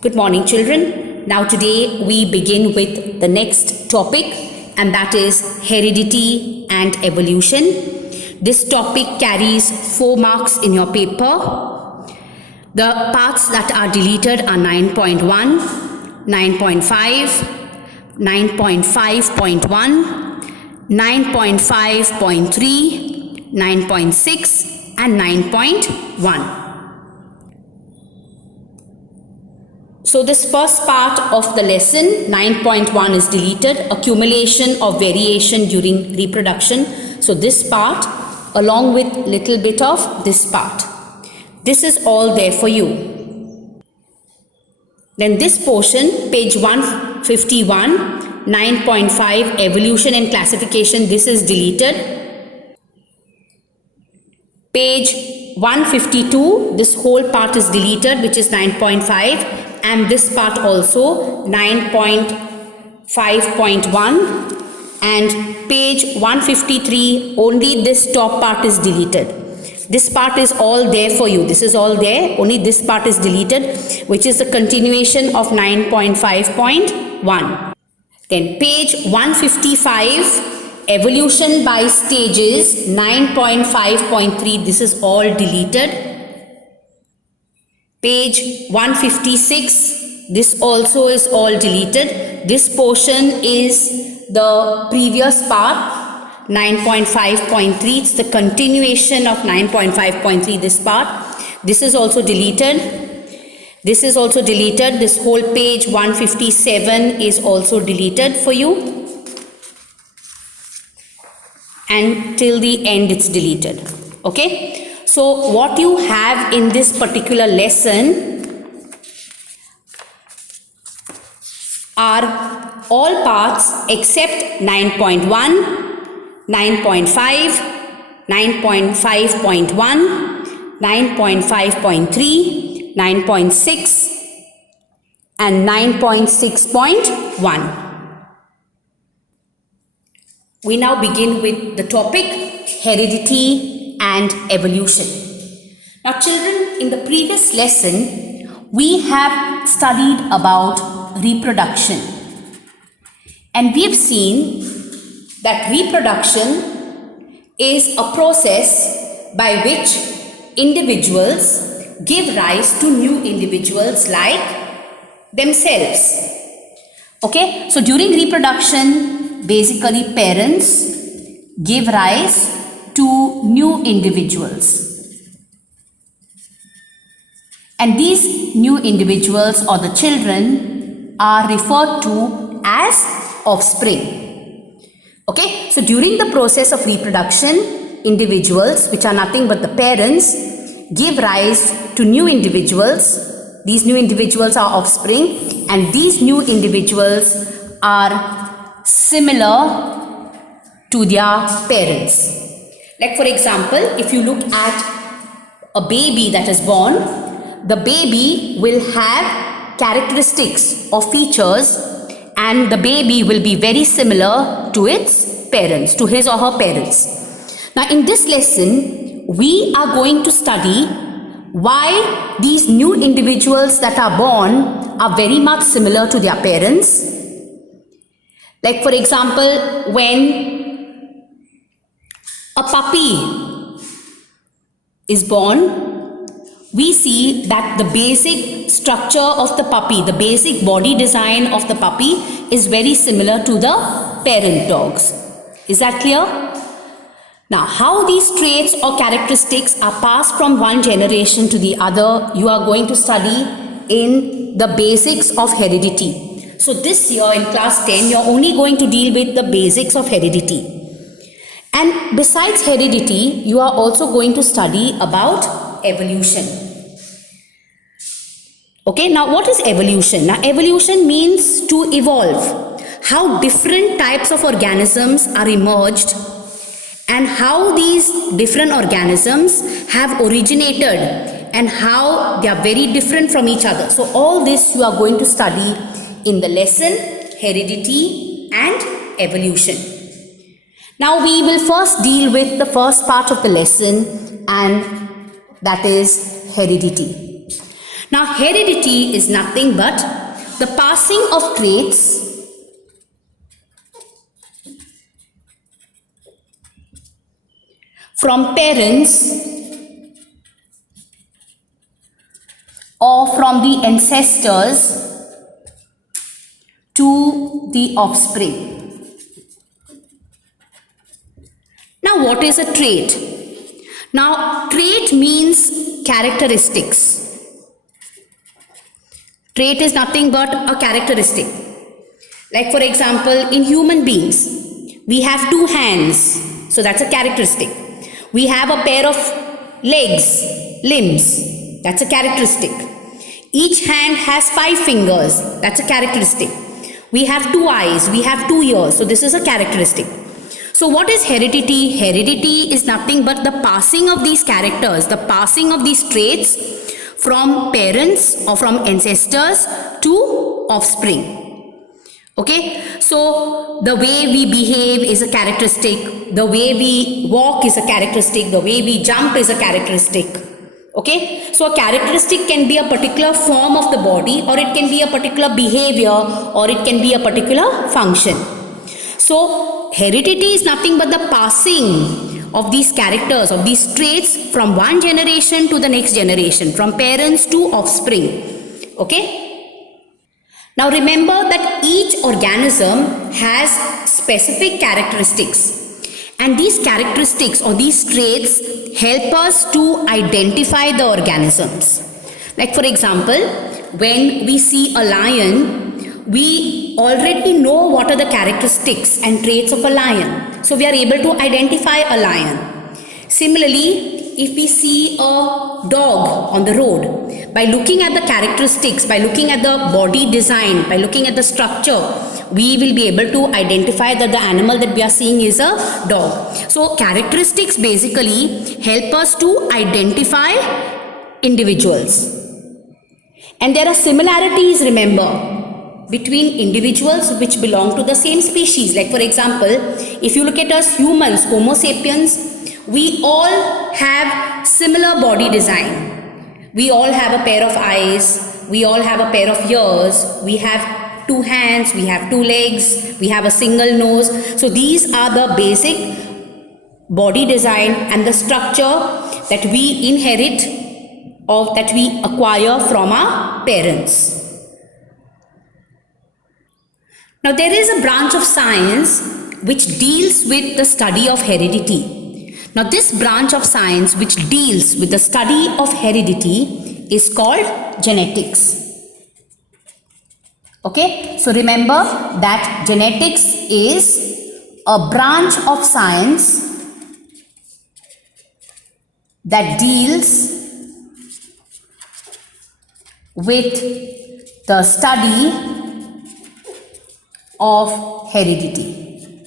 Good morning, children. Now today we begin with the next topic, and that is heredity and evolution. This topic carries 4 marks in your paper. The parts that are deleted are 9.1, 9.5, 9.5.1, 9.5.3, 9.6 and 9.1. So this first part of the lesson, 9.1, is deleted, accumulation of variation during reproduction. So this part along with little bit of this part. This is all there for you. Then this portion, page 151, 9.5, evolution and classification, this is deleted. Page 152, this whole part is deleted, which is 9.5. And this part also 9.5.1, and page 153 only this top part is deleted. This part is all there for you. This is all there, only this part is deleted, which is the continuation of 9.5.1. Then page 155, evolution by stages, 9.5.3, this is all deleted. Page 156, this also is all deleted. This portion is the previous part, 9.5.3. It's the continuation of 9.5.3, this part. This is also deleted. This is also deleted. This whole page 157 is also deleted for you. And till the end it's deleted. Okay. So what you have in this particular lesson are all parts except 9.1, 9.5, 9.5.1, 9.5.3, 9.6 and 9.6.1. We now begin with the topic heredity and evolution. Now children, in the previous lesson we have studied about reproduction, and we have seen that reproduction is a process by which individuals give rise to new individuals like themselves. Okay, so during reproduction basically parents give rise to new individuals, and these new individuals or the children are referred to as offspring. Okay, so during the process of reproduction, individuals, which are nothing but the parents, give rise to new individuals. These new individuals are offspring, and these new individuals are similar to their parents. Like for example, if you look at a baby that is born, the baby will have characteristics or features, and the baby will be very similar to its parents, to his or her parents. Now in this lesson, we are going to study why these new individuals that are born are very much similar to their parents. Like for example, when a puppy is born, we see that the basic structure of the puppy, the basic body design of the puppy is very similar to the parent dogs. Is that clear? Now, how these traits or characteristics are passed from one generation to the other, you are going to study in the basics of heredity. So this year in class 10, you are only going to deal with the basics of heredity. And besides heredity, you are also going to study about evolution. Okay, now what is evolution? Now evolution means to evolve. How different types of organisms are emerged and how these different organisms have originated and how they are very different from each other. So all this you are going to study in the lesson heredity and evolution. Now we will first deal with the first part of the lesson, and that is heredity. Now, heredity is nothing but the passing of traits from parents or from the ancestors to the offspring. Now, what is a trait? Now, trait means characteristics. Trait is nothing but a characteristic. Like for example, in human beings, we have 2 hands. So that's a characteristic. We have a pair of legs, limbs. That's a characteristic. Each hand has 5 fingers. That's a characteristic. We have 2 eyes. We have 2 ears. So this is a characteristic. So what is heredity? Heredity is nothing but the passing of these characters, the passing of these traits from parents or from ancestors to offspring. Okay, so the way we behave is a characteristic, the way we walk is a characteristic, the way we jump is a characteristic. Okay, so a characteristic can be a particular form of the body, or it can be a particular behavior, or it can be a particular function. So heredity is nothing but the passing of these characters, of these traits from one generation to the next generation, from parents to offspring. Okay. Now remember that each organism has specific characteristics, and these characteristics or these traits help us to identify the organisms. Like for example, when we see a lion, we already know what are the characteristics and traits of a lion. So we are able to identify a lion. Similarly, if we see a dog on the road, by looking at the characteristics, by looking at the body design, by looking at the structure, we will be able to identify that the animal that we are seeing is a dog. So characteristics basically help us to identify individuals. And there are similarities, remember, between individuals which belong to the same species. Like for example, if you look at us humans, Homo sapiens, we all have similar body design. We all have a pair of eyes, we all have a pair of ears, we have 2 hands, we have 2 legs, we have a single nose. So these are the basic body design and the structure that we inherit or that we acquire from our parents. Now there is a branch of science which deals with the study of heredity. Now this branch of science which deals with the study of heredity is called genetics. Okay, so remember that genetics is a branch of science that deals with the study of heredity.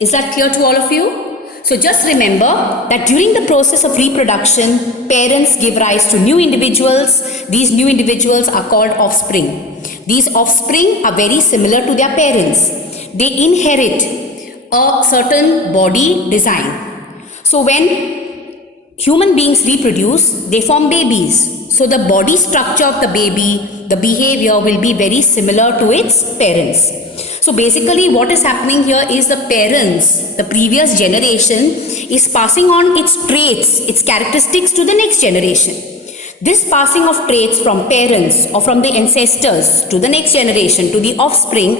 Is that clear to all of you? So just remember that during the process of reproduction, parents give rise to new individuals. These new individuals are called offspring. These offspring are very similar to their parents. They inherit a certain body design. So when human beings reproduce, they form babies. So the body structure of the baby, the behavior will be very similar to its parents. So basically what is happening here is the parents, the previous generation is passing on its traits, its characteristics to the next generation. This passing of traits from parents or from the ancestors to the next generation, to the offspring,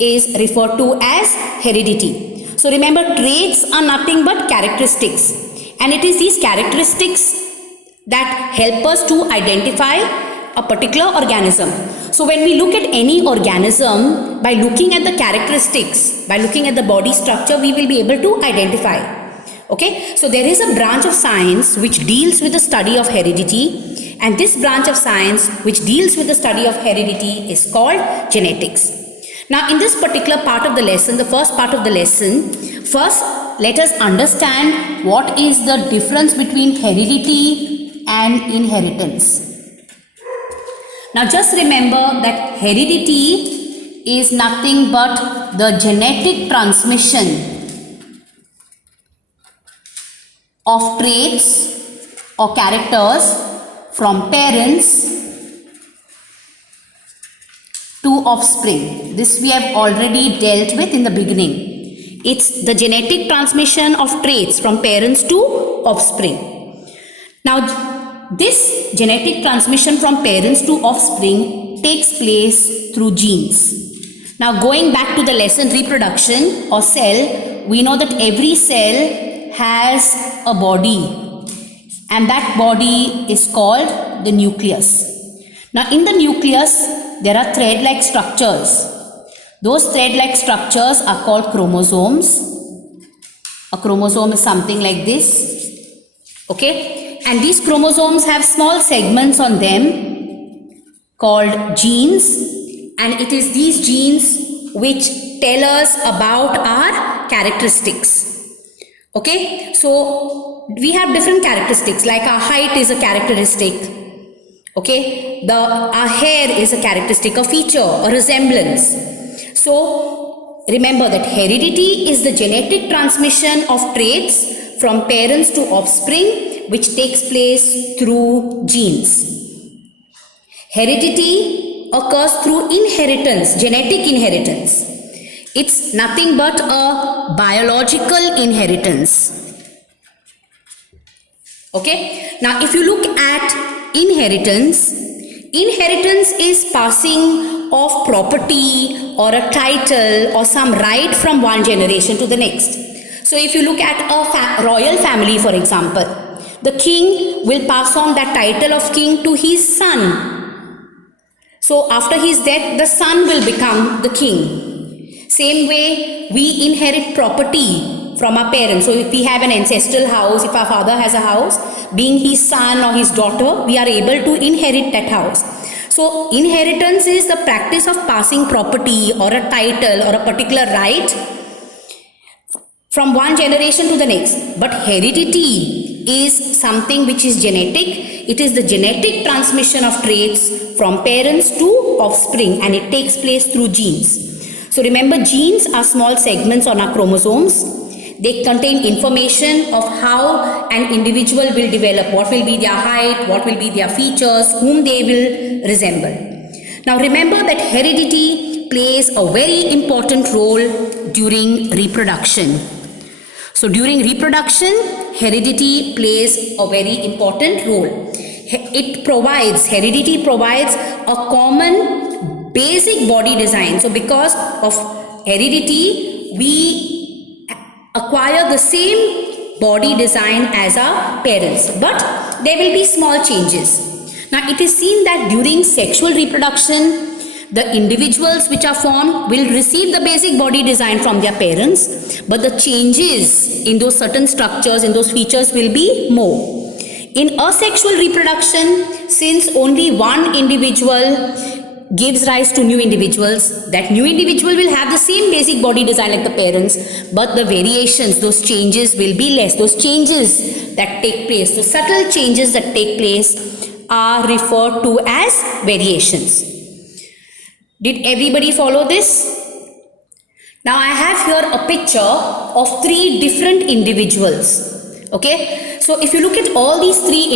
is referred to as heredity. So remember, traits are nothing but characteristics, and it is these characteristics that help us to identify a particular organism. So when we look at any organism, by looking at the characteristics, by looking at the body structure, we will be able to identify. Okay, so there is a branch of science which deals with the study of heredity, and this branch of science which deals with the study of heredity is called genetics. Now in this particular part of the lesson, the first part of the lesson, first let us understand what is the difference between heredity and inheritance. Now just remember that heredity is nothing but the genetic transmission of traits or characters from parents to offspring. This we have already dealt with in the beginning. It's the genetic transmission of traits from parents to offspring. Now, this genetic transmission from parents to offspring takes place through genes. Now, going back to the lesson reproduction or cell, we know that every cell has a body, and that body is called the nucleus. Now, in the nucleus, there are thread-like structures. Those thread-like structures are called chromosomes. A chromosome is something like this. Okay? And these chromosomes have small segments on them called genes. And it is these genes which tell us about our characteristics. Okay? So, we have different characteristics, like our height is a characteristic. Okay? Our hair is a characteristic, a feature, a resemblance. So, remember that heredity is the genetic transmission of traits from parents to offspring, which takes place through genes. Heredity occurs through inheritance, genetic inheritance. It's nothing but a biological inheritance. Okay? Now, if you look at inheritance, inheritance is passing of property or a title or some right from one generation to the next. So if you look at a royal family, for example, the king will pass on that title of king to his son. So after his death, the son will become the king. Same way, we inherit property from our parents. So if we have an ancestral house, if our father has a house, being his son or his daughter, we are able to inherit that house. So, inheritance is the practice of passing property or a title or a particular right from one generation to the next. But heredity is something which is genetic. It is the genetic transmission of traits from parents to offspring, and it takes place through genes. So, remember, genes are small segments on our chromosomes. They contain information of how an individual will develop, what will be their height, what will be their features, whom they will resemble. Now remember that heredity plays a very important role during reproduction. So during reproduction, heredity plays a very important role. Heredity provides a common basic body design. So because of heredity, we acquire the same body design as our parents, but there will be small changes. Now it is seen that during sexual reproduction, the individuals which are formed will receive the basic body design from their parents, but the changes in those certain structures, in those features will be more. In asexual reproduction, since only one individual gives rise to new individuals, that new individual will have the same basic body design like the parents, but the variations, those changes will be less. Those changes that take place, the subtle changes that take place are referred to as variations. Did everybody follow this? Now I have here a picture of three different individuals. Okay, so if you look at all these three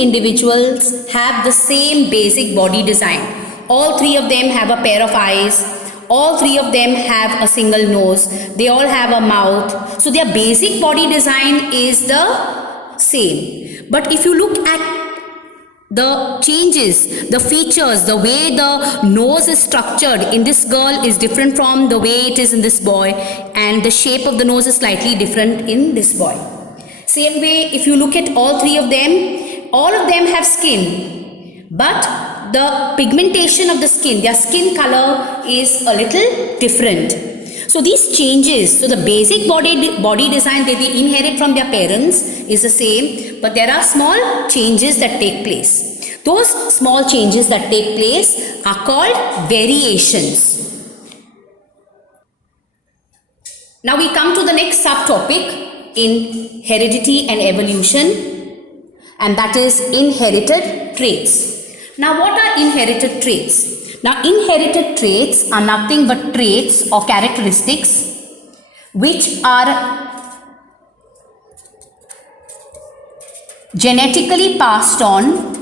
individuals have the same basic body design. All three of them have a pair of eyes. All three of them have a single nose. They all have a mouth. So their basic body design is the same. But if you look at the changes, the features, the way the nose is structured in this girl is different from the way it is in this boy, and the shape of the nose is slightly different in this boy. Same way, if you look at all three of them have skin, but the pigmentation of the skin, their skin color is a little different. So these changes, so the basic body design that they inherit from their parents is the same, but there are small changes that take place. Those small changes that take place are called variations. Now we come to the next subtopic in heredity and evolution, and that is inherited traits. Now what are inherited traits? Now inherited traits are nothing but traits or characteristics which are genetically passed on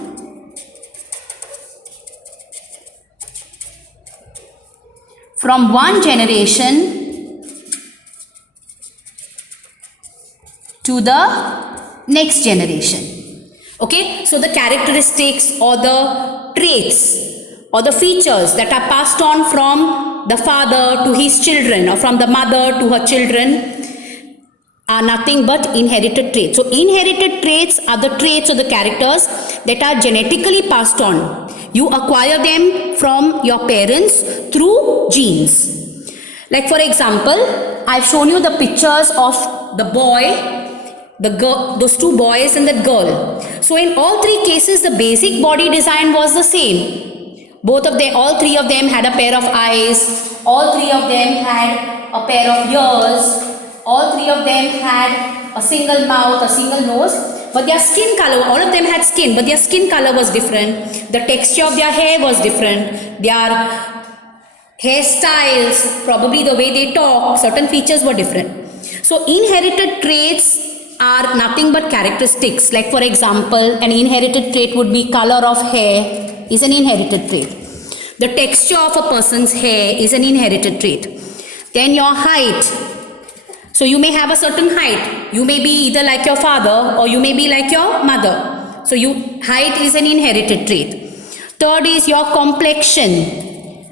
from one generation to the next generation. Okay, so the characteristics or the traits or the features that are passed on from the father to his children or from the mother to her children are nothing but inherited traits. So inherited traits are the traits or the characters that are genetically passed on. You acquire them from your parents through genes. Like for example, I've shown you the pictures of the boy, the girl, those two boys and that girl. So in all three cases, the basic body design was the same. All three of them had a pair of eyes. All three of them had a pair of ears. All three of them had a single mouth, a single nose. But their skin color, all of them had skin, but their skin color was different. The texture of their hair was different. Their hairstyles, probably the way they talk, certain features were different. So inherited traits are nothing but characteristics. Like for example, an inherited trait would be color of hair is an inherited trait. The texture of a person's hair is an inherited trait. Then your height. So you may have a certain height. You may be either like your father or you may be like your mother. So height is an inherited trait. Third is your complexion.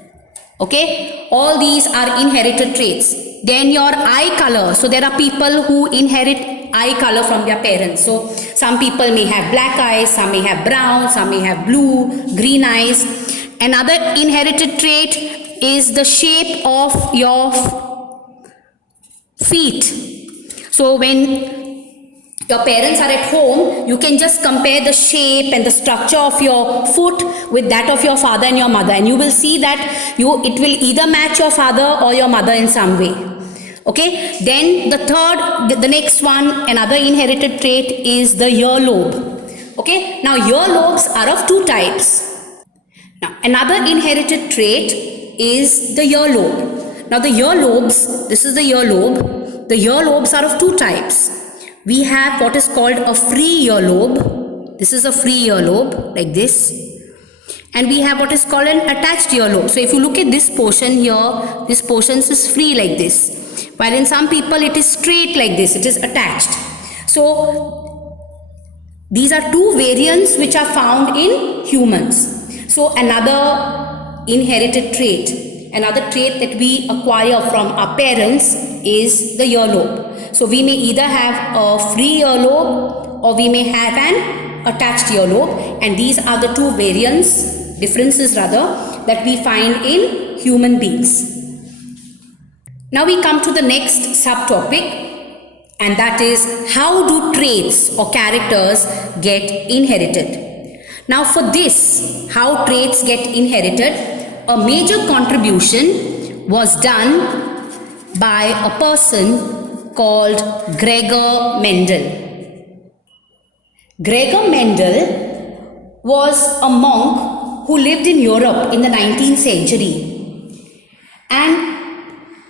Okay, all these are inherited traits. Then your eye color. So there are people who inherit eye color from their parents. So some people may have black eyes, some may have brown, some may have blue, green eyes. Another inherited trait is the shape of your feet. So when your parents are at home, you can just compare the shape and the structure of your foot with that of your father and your mother, and you will see that it will either match your father or your mother in some way. Okay, then the next one, another inherited trait is the earlobe. Okay, now earlobes are of two types. Now another inherited trait is the earlobe. Now the earlobes, this is the earlobe. The earlobes are of two types. We have what is called a free earlobe. This is a free earlobe like this. And we have what is called an attached earlobe. So if you look at this portion here, this portion is free like this. While in some people it is straight like this, it is attached. So these are two variants which are found in humans. So another inherited trait. Another trait that we acquire from our parents is the earlobe. So we may either have a free earlobe or we may have an attached earlobe, and these are the two differences rather, that we find in human beings. Now we come to the next subtopic, and that is how do traits or characters get inherited? Now for this, how traits get inherited, a major contribution was done by a person called Gregor Mendel. Gregor Mendel was a monk who lived in Europe in the 19th century. And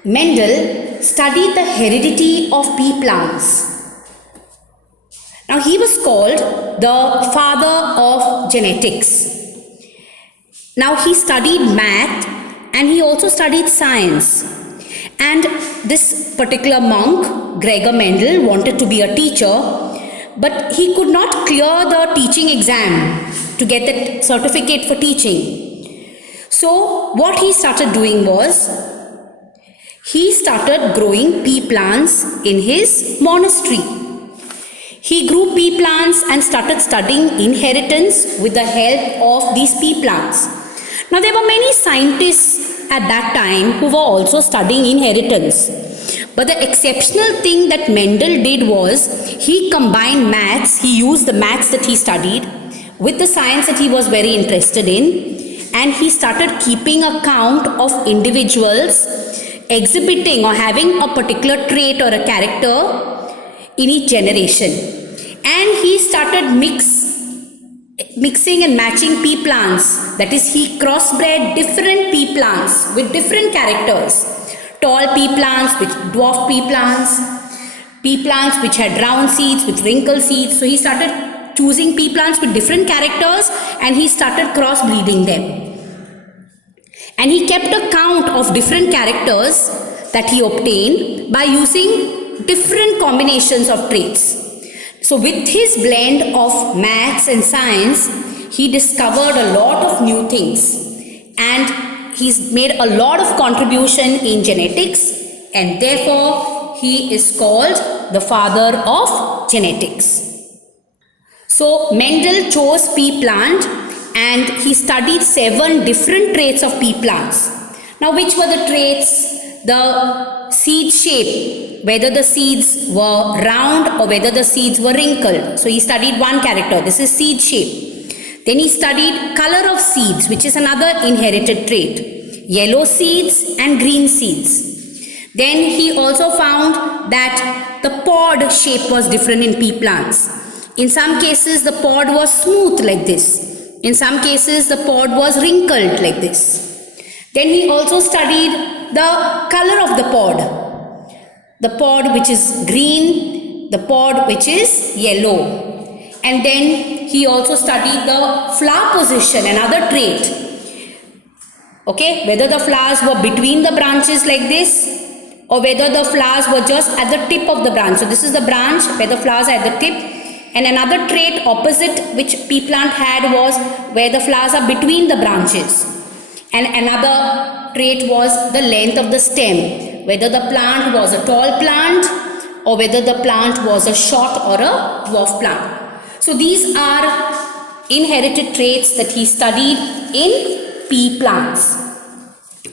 Mendel studied the heredity of pea plants. Now he was called the father of genetics. Now he studied math and he also studied science. And this particular monk, Gregor Mendel, wanted to be a teacher, but he could not clear the teaching exam to get that certificate for teaching. So what he started doing was, he started growing pea plants in his monastery. He grew pea plants and started studying inheritance with the help of these pea plants. Now there were many scientists at that time who were also studying inheritance. But the exceptional thing that Mendel did was, he combined maths, he used the maths that he studied with the science that he was very interested in, and he started keeping account of individuals exhibiting or having a particular trait or a character in each generation. And he started mixing and matching pea plants. That is, he crossbred different pea plants with different characters. Tall pea plants with dwarf pea plants which had round seeds with wrinkled seeds. So he started choosing pea plants with different characters and he started crossbreeding them. And he kept a count of different characters that he obtained by using different combinations of traits. So with his blend of maths and science, he discovered a lot of new things and he's made a lot of contribution in genetics, and therefore he is called the father of genetics. So Mendel chose pea plant and he studied 7 different traits of pea plants. Now, which were the traits? The seed shape, whether the seeds were round or whether the seeds were wrinkled. So he studied one character, this is seed shape. Then he studied color of seeds, which is another inherited trait. Yellow seeds and green seeds. Then he also found that the pod shape was different in pea plants. In some cases the pod was smooth like this. In some cases the pod was wrinkled like this. Then he also studied the color of the pod. The pod which is green, the pod which is yellow. And then he also studied the flower position, another trait. Okay, whether the flowers were between the branches like this or whether the flowers were just at the tip of the branch. So this is the branch where the flowers are at the tip. And another trait opposite which pea plant had was where the flowers are between the branches. And another trait was the length of the stem, whether the plant was a tall plant or whether the plant was a short or a dwarf plant. So these are inherited traits that he studied in pea plants.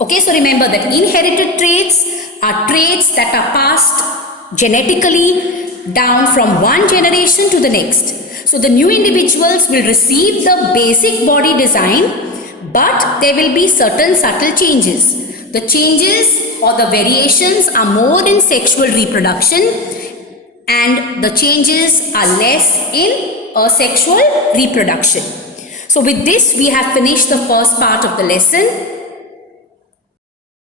Okay, so remember that inherited traits are traits that are passed genetically down from one generation to the next. So the new individuals will receive the basic body design, but there will be certain subtle changes. The changes or the variations are more in sexual reproduction and the changes are less in asexual reproduction. So with this we have finished the first part of the lesson.